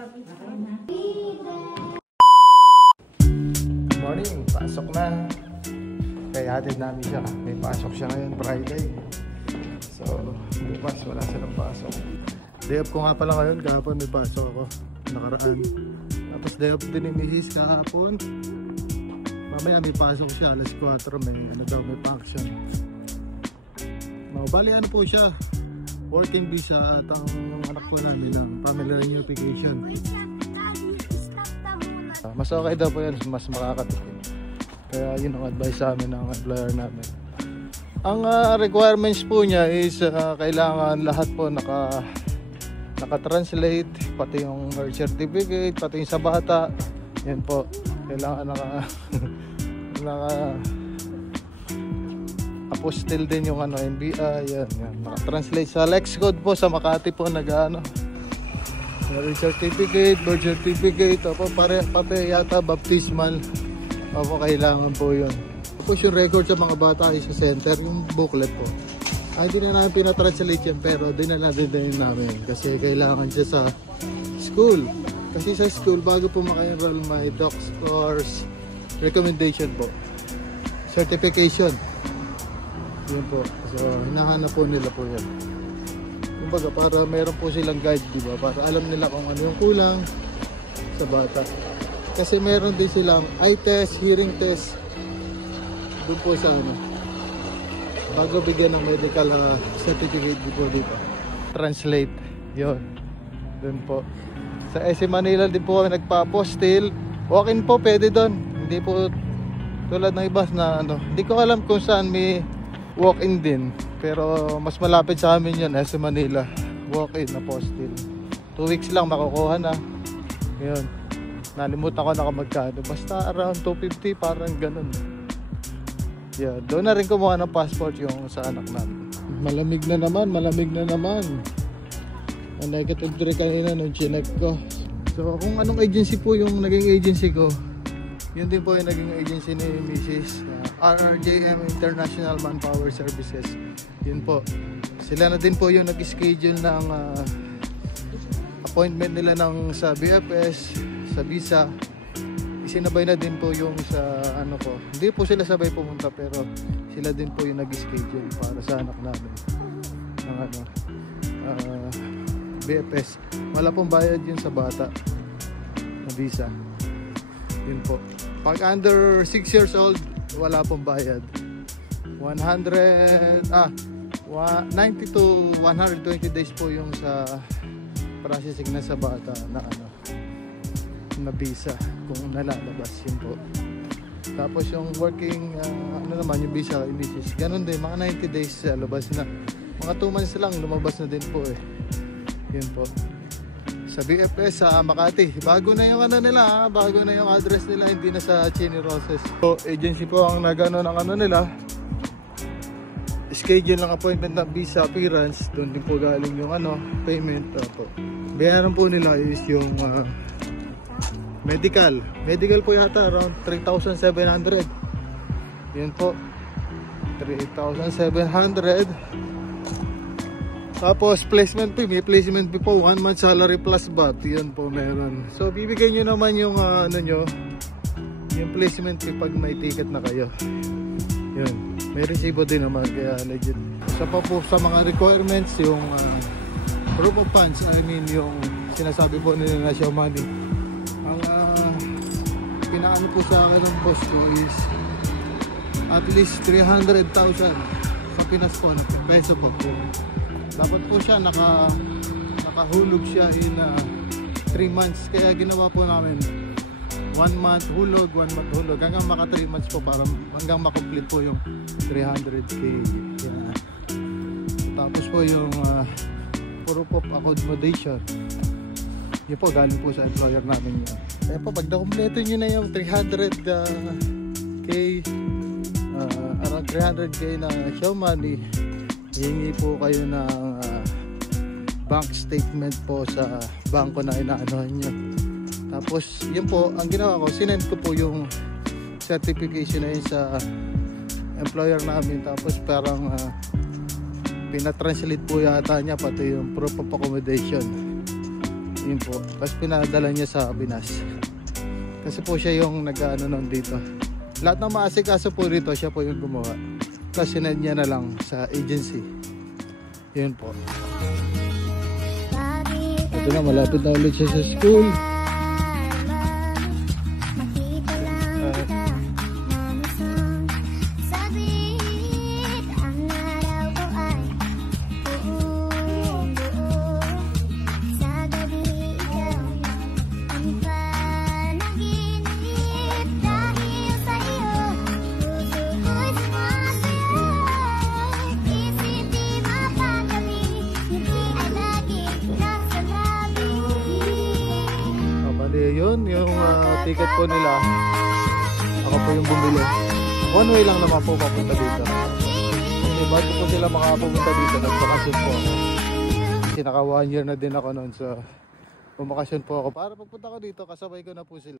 Good morning, pasok na. Kaya hatid namin siya. May pasok siya ngayon, Friday. So, bukas wala silang pasok. Day off ko nga pala ngayon, kahapon may pasok ako. Nakaraan. Tapos day off din ni Mrs. kahapon. Mamaya may pasok siya, alas 4 may function. Bali ano po siya, working visa at ang anak po namin ng family reunification. Mas okay daw po yan, mas makakatipid. Kaya yun ang advice sa amin ng employer namin. Ang requirements po niya is kailangan lahat po naka-translate, pati yung birth certificate, pati yung sa bata. Yan po, kailangan naka-apostil din yung NBI. Yan. Naka-translate sa Lex Code po sa Makati po birth certificate, pati yata baptismal. Opo, kailangan po yun. Tapos yung record sa mga bata is sa center, yung booklet po. Hindi na namin pinatranslate yan, pero dinala din namin kasi kailangan siya sa school. Kasi sa school, bago po maka-enroll, may docs course recommendation po, certification. Yun po. So, hinahanap po nila po yan. Kumbaga, para meron po silang guide, diba? Para alam nila kung ano yung kulang sa bata. Kasi meron din silang eye test, hearing test. Doon po sa bago bigyan ng medical certificate po dito. Translate. Yun. Doon po. Sa SM Manila din po kami nagpa-apostil. Walk-in po, pwede doon. Hindi po tulad ng iba na hindi ko alam kung saan may walk-in din. Pero mas malapit sa amin yun, SM Manila. Walk-in, apostil. 2 weeks lang makukuha na. Yun. Nalimutan ko na magkano. Basta around 250, parang ganun. Yeah, doon na rin kumuha ng passport yung sa anak namin. Malamig na naman. Ang negative 3 kanina nung chinek ko. So kung anong agency po yung naging agency ko, yun din po yung naging agency ni Mrs. RRJM International Manpower Services. Yun po. Sila na din po yung nag-schedule ng appointment nila sa BFS, sa visa. Isinabay na din po yung sa ko. Hindi po sila sabay pumunta, pero sila din po yung nag-schedule para sa anak namin ng BFS. Wala pong bayad yun sa bata na visa. Yun po. Pag under 6 years old, wala pong bayad. 90 to 120 days po yung sa processing na sa bata na visa kung nalalabas. Yun po. Tapos yung working naman yung visa immediate, ganun din, mga 90 days labas na. Mga 2 months lang lumabas na din po Yun po. Sa BFS sa Makati, bago na yung bago na yung address nila, hindi na sa Chini Roses. So agency po ang ng nila, schedule ng appointment ng visa appearance. Doon din po galing yung payment po. Bayaran po nila is yung medical po yata around 3,700. Yun po, 3,700. Tapos placement fee, may placement fee po, 1 month salary plus VAT. Yun po meron. So bibigyan nyo naman yung yung placement fee pag may ticket na kayo. Yun, may resibo din naman, kaya legit. Isa pa po sa mga requirements yung proof of funds. I mean yung sinasabi po nila na show money. Pinaano po sa akin ng boss ko is at least 300,000 sa Pinas po na peso po. Dapat po siya nakahulog siya in 3 months. Kaya ginawa po namin 1 month hulog, 1 month hulog hanggang maka 3 months po, para hanggang makomplete po yung 300k. Yeah. Tapos po yung proof of accommodation. Yun po, galing po sa employer namin yun. Kaya po, pag nakompleto nyo na yung 300k, around 300k na show money, hihingi po kayo ng bank statement po sa bangko na inaanohan nyo. Tapos, yun po, ang ginawa ko, sinend ko po yung certification na yun sa employer namin. Tapos, parang pinatranslate po yata niya, pati yung proof of accommodation. Yun po. Tapos pinadala niya sa Pinas. Kasi po siya yung nag-ano nun dito. Lahat ng maasikaso po rito, siya po yung gumawa. Tapos sinend niya na lang sa agency. Yun po. Ito na, malapit na ulit siya sa school. Yun, yung ticket po nila, ako po yung bumili. One way lang naman po papunta dito. Kasi bago po sila makapunta dito, nagbakasyon po ako. Kasi naka 1 year na din ako noon, so bumakasyon po ako para pagpunta ko dito, kasabay ko na po sila.